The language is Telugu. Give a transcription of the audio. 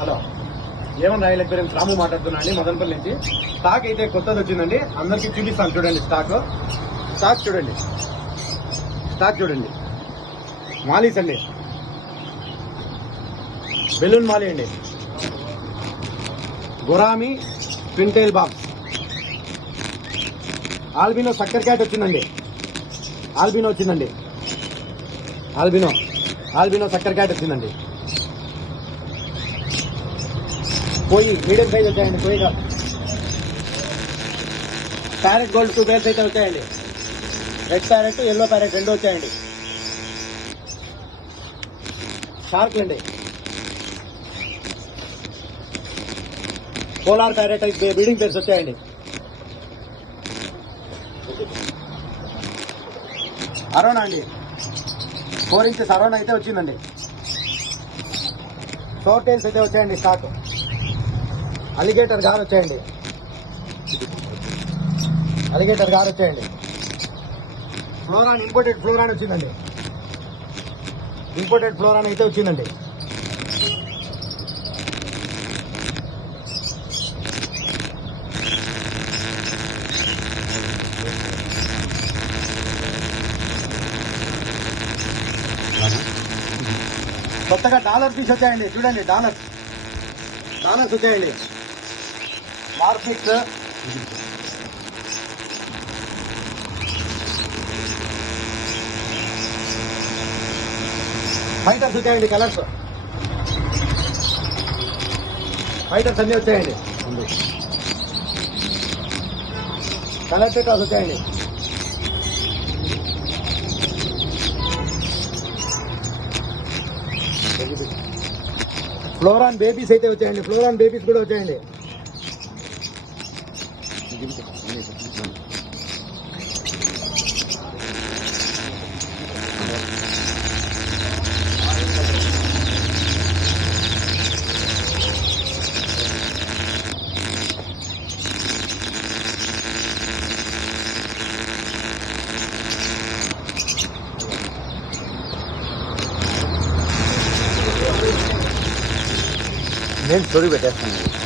హలో ఏమన్నా రాయల్ ఎక్స్పీరియన్స్ రాము మాట్లాడుతున్నా అండి మదనపల్లి నుంచి. స్టాక్ అయితే కొత్తది వచ్చిందండి, అందరికీ చూపిస్తాను చూడండి. స్టాక్ చూడండి, స్టాక్ చూడండి. మాలీస్ అండి, బెలూన్ మాలీ అండి, గురామి ట్వింటైల్ బాక్స్. ఆల్బినో సక్కర్ క్యాట్ వచ్చిందండి, ఆల్బినో వచ్చిందండి, ఆల్బినో సక్కర్ క్యాట్ వచ్చిందండి. కోయి మీడియం సైజ్ వచ్చాయండి, కోయి ప్యారెట్ గోల్డ్ 2 పేర్స్ అయితే వచ్చాయండి. రెడ్ ప్యారెట్, ఎల్లో ప్యారెట్ రెండు వచ్చాయండి. షార్క్లు అండి, పోలార్ ప్యారెట్ అయితే బ్రీడింగ్ పేర్స్ వచ్చాయండి. అరోనా అండి, 4 ఇంచెస్ అరోనా అయితే వచ్చిందండి. షోర్ టైల్స్ అయితే వచ్చాయండి స్టాక్. అలిగేటర్ గారు వచ్చాయండి, ఫ్లోరాన్ ఇంపోర్టెడ్ ఫ్లోరాన్ వచ్చిందండి, ఇంపోర్టెడ్ ఫ్లోరాన్ అయితే వచ్చిందండి. కొత్తగా డాలర్ పీస్ వచ్చాయండి, చూడండి డాలర్స్ వచ్చాయండి. మార్ఫిక్స్, ఫైటర్స్ వచ్చాయండి. కలర్స్ ఫైటర్స్ అన్నీ వచ్చాయండి. కలర్ టెటాస్ వచ్చాయండి. ఫ్లోరాన్ బేబీస్ అయితే వచ్చాయండి, ఫ్లోరాన్ బేబీస్ కూడా వచ్చాయండి. నేను స్టోరీ పెట్టేస్తాను.